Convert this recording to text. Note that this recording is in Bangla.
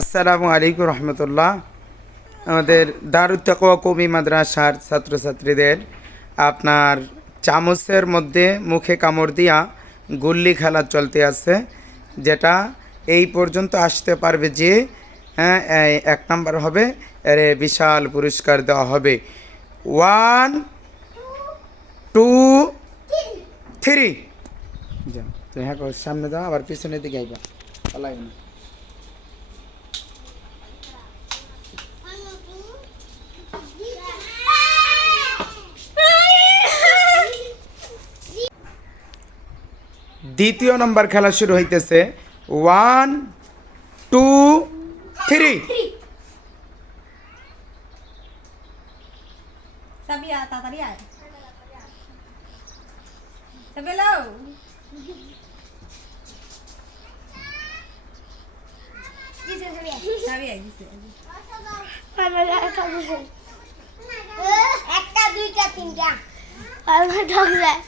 আসসালামু আলাইকুম রহমতুল্লাহ। আমাদের দারুত্তাকোয়া কবি মাদ্রাসার ছাত্রছাত্রীদের আপনার চামচের মধ্যে মুখে কামড় দিয়া গুল্লি খেলা চলতে আছে, যেটা এই পর্যন্ত আসতে পারবে যে হ্যাঁ এক নাম্বার হবে, এর বিশাল পুরস্কার দেওয়া হবে। One, two, three. তুমি হ্যাঁ সামনে যাও, আবার পিছনের দিকে আইবা। পালাই না। দ্বিতীয় নম্বর খেলা শুরু হইতেছে ওয়ান টু থ্রি। একটা দুইটা তিনটা। ঢক যায়